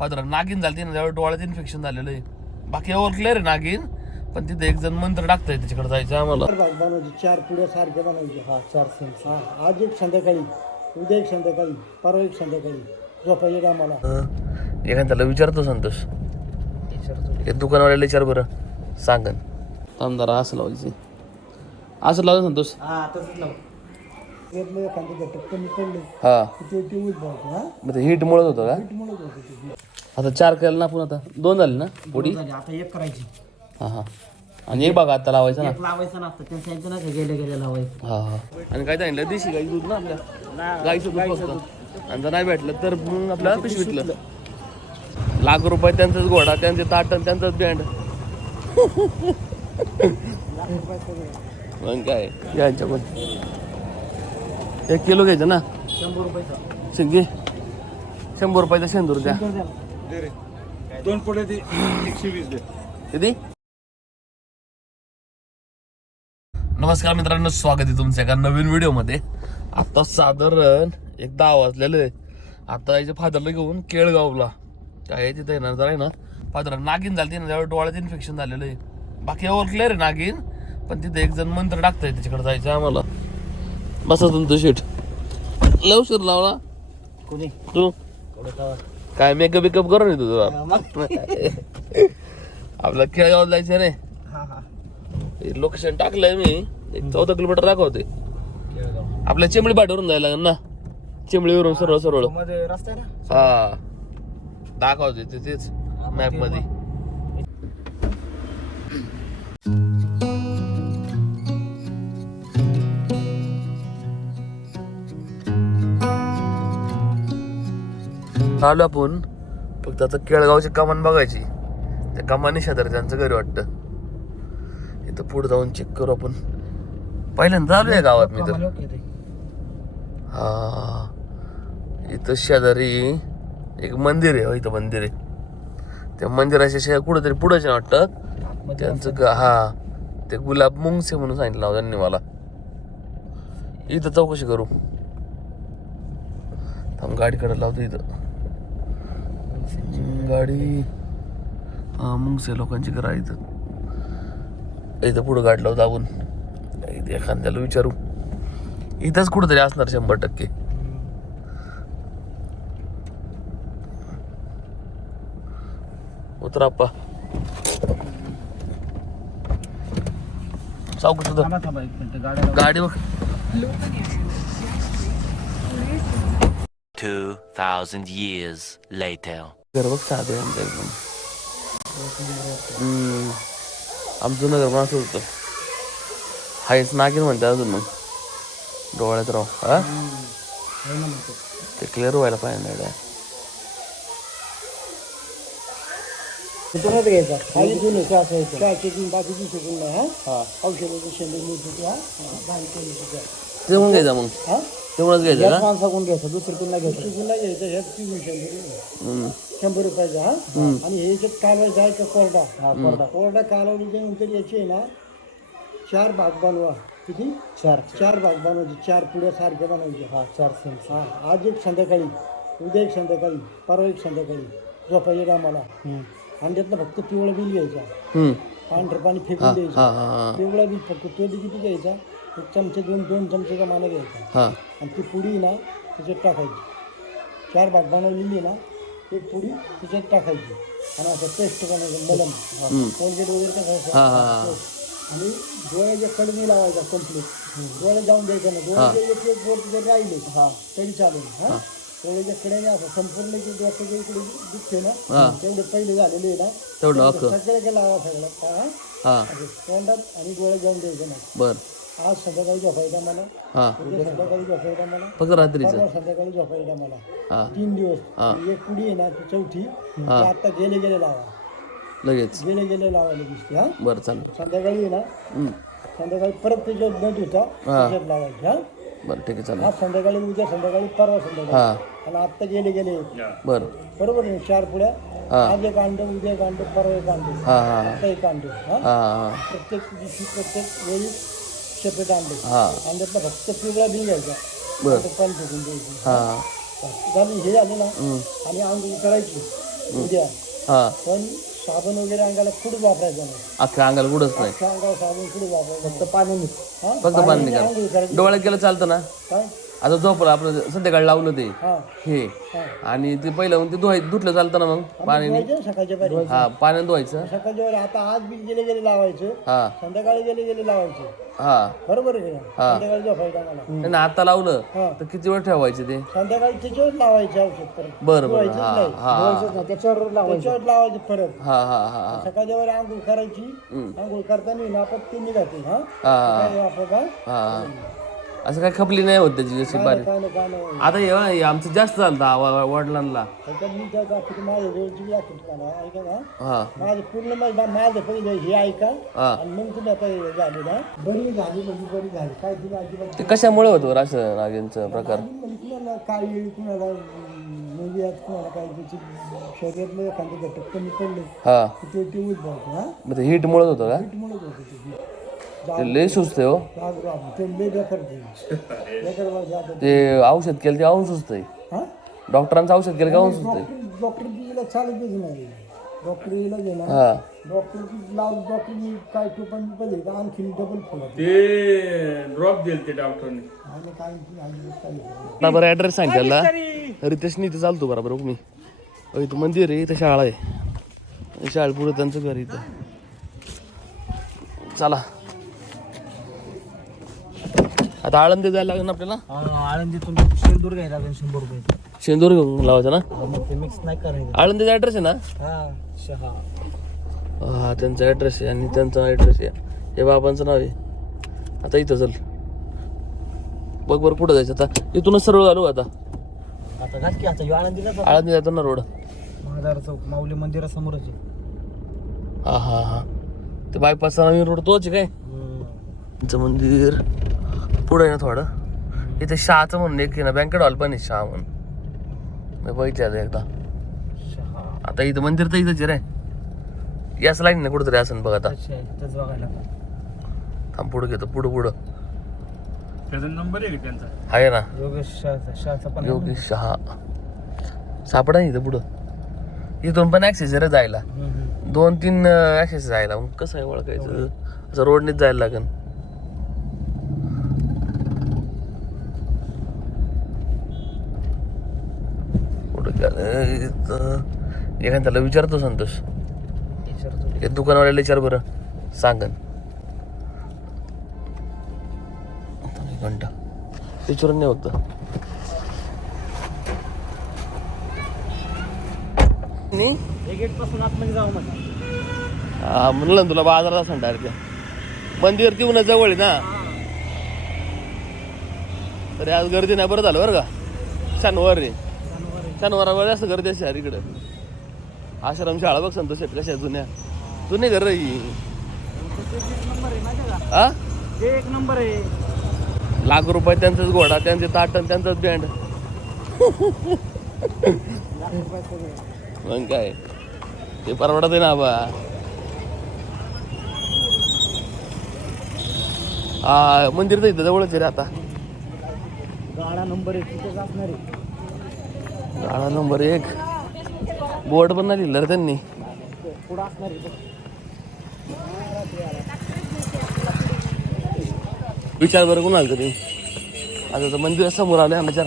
पादरा. नागिन झाली ना त्यावेळी डोळ्यात इन्फेक्शन झालेलं आहे. बाकी यावर क्लिअर आहे नागिन पण तिथे एक जण मंत्र टाकताय त्याच्याकडे जायचं आम्हाला. चार भाग बनवायचे चार पुढे सारखे बनवायचे. हा चार सेम हा आज एक संध्याकाळी उद्या एक संध्याकाळी परवा एक संध्याकाळी. झोपायचे आम्हाला? हं. एखाद्याला विचारतो संतोष. हे दुकानवाल्याला विचार बरं. सांगन. आमदार असं लावायचे. असं लावलं संतोष. हा तसंच लाव घेतलं एखादं घटक कमी पडले हा. मग ते हिट मुळत होतं का. आता चार केलं ना आपण आता? दोन झाले ना? झाले, आता एक करायची. हा हा. आणि एक बघा आता लावायचं ना. लावायचं नसतं त्यांचं सांगितलं ना गेले गेले लावायचं. हा हा. आणि काय सांगितलं? देशी गाई दूध ना आपल्या? गाईचं दूध असतं आणि जर नाही भेटलं तर मग आपल्याला पिशवीतलं. लाख रुपये त्यांचाच घोडा त्यांचे ताट आणि त्यांचाच बँड. मग काय? यांच्या पण एक किलो घ्यायचं ना? शंभर रुपयाचा. शिंगे? शंभर रुपयाचा शेंदूर द्या. दोन पुढे ते एकशे वीस दे. किती? नमस्कार मित्रांनो स्वागत आहे तुमच्या एका नवीन व्हिडिओमध्ये. आता साधारण एक दहा वाजलेलं आहे. आता याच्या फादरला घेऊन केळगावला. काय आहे तिथे येणार जरा आहे ना? फादर नागिन झाली ना त्यावेळी डोळ्यात इन्फेक्शन झालेलं आहे. बाकी क्लिअर आहे नागिन पण तिथे एक जण मंत्र टाकताय त्याच्याकडे जायचं आम्हाला. बसा तुमचं शेट लवशर लावला. कोणी? तू? काय मेकअप बिकअप करून येतो तुझा आपला केळगाव जायचं रे. हा हा. लोकेशन टाकलंय मी. एक चौदा किलोमीटर दाखवते आपल्या चिमळी पाठवरून जायला लागेल ना. चिमळीवरून सरळ सरळ. मध्ये रस्ता आहे ना? हा. दाखवते ते तेच मॅपमध्ये. आलो आपण फक्त आता केळगावची कमान बघायची. त्या कमानी शेजारी त्यांचं घरी वाटतं. इथं पुढे जाऊन चेक करू आपण. पहिल्यांदा आलो या गावात मी तर. हा. इथं शेजारी एक मंदिर आहे हो, इथं मंदिर आहे. त्या मंदिराच्या शेजारी कुठेतरी पुढेच वाटतं. त्यांचं ग- हा. ते गुलाब मुंगसे म्हणून सांगितलं त्यांनी मला. इथं चौकशी करू. थांब गाडीकडे लावतो इथं. गाडी हा मुंगसे लोकांची घर आहे इथं. इथं पुढं गाडी लावतो आपण इथे एखाद्याला विचारू. इथंच कुठेतरी असणार शंभर टक्के. उतराप्पा सावकाश सुद्धा थांबा थांबा एक मिनिट. गाड्या गाडी बघ. 2,000 years later. घर बघ साधे आमचं एकदम. आमचं नगर पण असं होतं? हायच नागिन म्हणते अजून मग. डोळ्यात राव. हा? ते क्लिअर व्हायला पाहिजे ना. कुठूनच घ्यायचा? काही जुने चहाचे बाकीची शिकून नाही हा? औषधाचे मिळते घ्यायचा मग. हा? तेवढंच घ्यायचं माणसाकडून घ्यायचं दुसरीकडून नाही घ्यायचं. दुसरीकडून नाही घ्यायचं ह्याच तीन शंभर हम्म. शंभर रुपयाचा हा आणि हे याच्यात कालवायचा आहे का कोरडा. हा कोरडा. कोरडा कालवणीच्या नंतर याची आहे ना चार भाग बनवा. किती? चार. चार भाग बनवायचे चार पुढे सारखे बनवायचे. हा चार सेम. हा आज एक संध्याकाळी उद्या एक संध्याकाळी परवा एक संध्याकाळी. झोपायचे आम्हाला. आणि त्यातलं फक्त पिवळा बिल घ्यायचा. पांढरं पाणी फेकून द्यायचं. पिवळा बी फक्त तो बी किती घ्यायचा? एक चमचे दोन दोन चमचेचा माना घ्यायचा. आणि ती पुडी ना त्याच्यात टाकायची. चार भाग बनवलेली ना एक पुडी त्याच्यात टाकायची. आणि असं पेस्ट बनायचं मलम. कोलगेट वगैरे टाकायचं हा हा हा. आणि डोळ्याच्या कडनी लावायचा कंप्लीट डोळ्यात जाऊन द्यायचं ना डोळ्याचे एक एक बोट जर राहिले हा. तरी चालेल. हा? डोळ्याच्या कडेने असं संपूर्ण जे डोक्याच्या इकडे दिसते ना तेवढे पहिले झालेले ना तेवढं अख्खं सगळ्याच्या लावा सगळं. हा? हा. असं तोंडात आणि डोळ्यात जाऊन द्यायचं ना बर. आज संध्याकाळी झोपायचा मला. हा. उद्या संध्याकाळी झोपायचा मला. फक्त रात्रीचं? परवा संध्याकाळी झोपायचा मला. हा. तीन दिवस. हा. एक पुडी आहे ना ती चौथी. ती आता गेले गेले लावा. लगेच? गेले गेले लावायला दिसते हा. बरं चालेल. संध्याकाळी आहे ना हम्म. संध्याकाळी परत त्याच्यात न धुता त्याच्यात लावायची हा. बरं ठीक आहे चालेल. आज संध्याकाळी उद्या संध्याकाळी परवा संध्याकाळी. हा. आणि आत्ता गेले गेले. बरं. बरोबर आहे चार पुड्या हा. आज एक अंड उद्या एक अंड परवा एक अंड. हा हा आता एक अंड हा हा हा. प्रत्येक दिवशी प्रत्येक वेळी हा. अंड्यातला फक्त पिवळा बी घ्यायचा. बरं. पाणी फेकून द्यायची. हा. झाली हे झालं ना हम्म. आणि आंघोळ करायची उद्या. हा. पण साबण वगैरे अंगाला कुठं वापरायचं नाही. अख्ख्या अंगाला कुठंच नाही. अंगावर साबण कुठं वापरायचं फक्त पाण्याने. फक्त पाणी निघाल डोळ्यात गेलं चालतं ना? काय? आता झोपलं आपलं संध्याकाळी लावलं ते. हा. हे. हा. आणि ते पहिलं मग ते धुवाय धुतलं चालतं ना मग पाण्याने धुवायचं ना सकाळच्या पारी. हा पाण्याने धुवायचं. सकाळच्या वेळी आता आज बी गेले गेले लावायचं. हा. संध्याकाळी गेले गेले लावायचं. हा. बरोबर आहे का? नाही? हा. संध्याकाळी झोपायचं मला त्यांनी आता लावलं हा. तर किती वेळ ठेवायचे ते? संध्याकाळी त्याच्यावर लावायचे औषध परत. बरं बरं हा. हा. त्याच्यावर लावायचं. त्याच्यावर लावायचं परत. हा हा हा हा. सकाळच्या वेळी आंघोळ करायची. आंघोळ करताना नापात ती निघाते हा? हा काय आपण काय हा. असं काय खपली नाही होत त्याची जशी बारीक काय काय आता हे बघ, हे आमचं जास्त आवा- वडिलांना. त्याच्यात मी त्या दाखवतो माझ्या दाखवतो तुम्हाला ऐका ना. हा. माझं पूर्ण माझं माझं पहिले हे ऐका. हा. आणि मग तुम्ही आता हे झाले ना. बरी झाली म्हणजे बरी झाली. काय अजिबात ते कशामुळे होतं बरं असं नागिनचा प्रकार? म्हणजे कुणाला काय येईल कुणाला म्हणजे कुणाला काय त्याची शरीरातलं एखादं घटक कमी पडले हा. की ते ते उद्भवतो हा. मग ते होतं का? होतं ते लय सुचतंय हो. ते औषध केलं ते औषध सुचतंय हा? डॉक्टरांचं औषध केलं का औषध सुचतंय डॉक्टर डॉक्टर तिला चालतच नाही. डॉक्टर येला गेला. हा. डॉक्टर लाव डॉक्टरनी काय टोपण पहिले का आणखी डबल फुला ते ड्रॉप दिले ते डॉक्टरने आणि काय अजिबात काही नाही. ना बरं ॲड्रेस सांगितलेला रितेशनी इथं चालतो बरोबर मी. अहो, इथं मंदिर आहे इथं शाळा आहे. शाळे पुढे त्यांचं घर आहे इथं. चला. आता आळंदी जायला लागेल ना आपल्याला? आळंदीतून शेंदूर घ्यायला लागेल शंभर रुपये. शेंदूर घेऊन लावायचं ना? मग ते मिक्स नाही करायचं. आळंदीचा ॲड्रेस आहे ना? हा शहा. हा त्यांचा ॲड्रेस आहे आणि त्यांचा ॲड्रेस आहे. हे बाबांचं नाव आहे. आता इथं चल. बघ बरं कुठं जायचं. आता इथूनच सरळ आलो आता. आता घात की आता ह्यो आळंदीला आळंदी जातो ना रोड. महादार चौक माऊली मंदिरासमोरच आहे. हा हा हा. ते बायपासचा नवीन रोड तोच आहे काय? त्यांचं मंदिर. पुढं आहे ना थोडं. इथे शहाचं म्हणून एक ना बँकेट हॉल पण आहे शहा म्हणून. मी बघितलं एकदा. शहा. आता इथं मंदिर तर इथंच आहे रे. याच लाईन ना कुठंतरी असं बघ आता. अच्छा इथंच बघायला थांब पुढं घेतो पुढं पुढं. त्याचा नंबर आहे त्यांचा? आहे ना. योगेश पण योगेश शहा. सापडा इथं पुढं. इथून पण ऍक्सेस आहे रे जायला. दोन तीन ऍक्सेस जायला. मग कसं आहे ओळखायचं? असं रोडनेच जायला लागेल कुठं गेलं इथं? एखाद्या त्याला विचारतो संतोष. हे दुकानवाल्याला विचार बरं. सांगन. घंटा विचारून नाही मग हा म्हणलं ना तुला बाजारात असं डायरेक्ट मंदिर तिथून जवळ आहे ना. तरी आज गर्दी नाही बरं झालं बरं का. शनिवार रे शनिवारा वेळ जास्त गर्दी असते इकडं. आश्रम शाळा बघ संतोष आहेत कशा जुन्या. जुने घर ही. ते एक नंबर आहे लाख रुपये त्यांचाच घोडा त्यांचे ताट आणि त्यांचाच बँड मग काय? ते परवडत आहे ना बा. हा मंदिर तर इथं जवळच आहे रे आता. गाडा नंबर एक तिथेच असणार आहे. गाळा नंबर एक. बोर्ड पण नाही लिहिलं रे त्यांनी. विचार बरं कोणाला तरी. आता तर मंदिर समोर आलं यांना विचार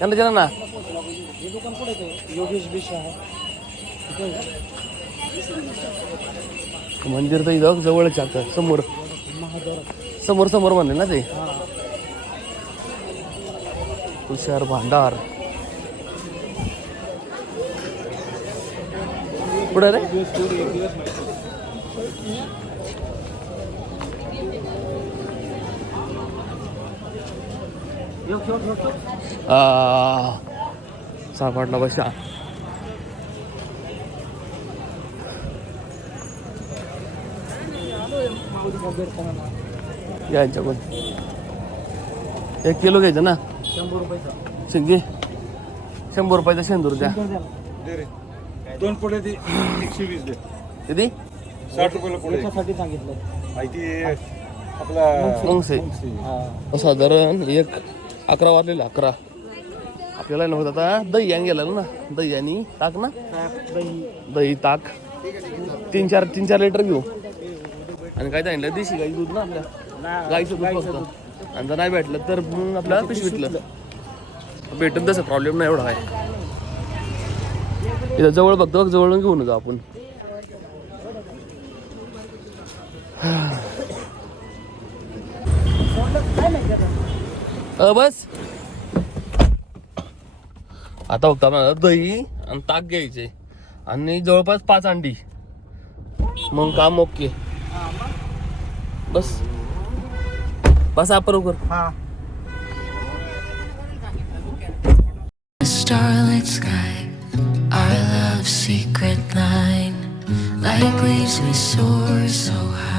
यांना विचारा ना. मंदिर तर इथं जवळच आता समोर. समोर समोर म्हणले ना ते. तुषार भांडार. कुठं रे? सापडला बशा यांच्याकडून. एक किलो घ्यायचं ना? शंभर रुपयाचा. शिंगे? शंभर रुपयाचा शेंदूर द्या. दोन पुढे ते एकशे वीस दे. किती? साठ रुपयाला पुढे. सांगितलं. माहिती आपला मग से साधारण एक अकरा वाजलेले अकरा. आपल्याला ना होत आता दही आणि गेलेलं ना दही आणि ताक ना? दही ताक. तीन चार तीन चार लिटर घेऊ. आणि काय सांगितलं देशी गाई दूध ना आपल्या? गाईचं दूध फक्त. आणि जर नाही भेटलं तर मग आपल्याला पिशवीतलं. भेटून तसं प्रॉब्लेम नाही एवढा आहे. इथं जवळ बघतो जवळ घेऊन जाऊ आपण. बस. आता बघता मला दही आणि ताक घ्यायचे. आणि जवळपास पाच अंडी. मग काम ओके. बस. बस आप बरोबर starlit sky, secret line, like leaves we soar so high.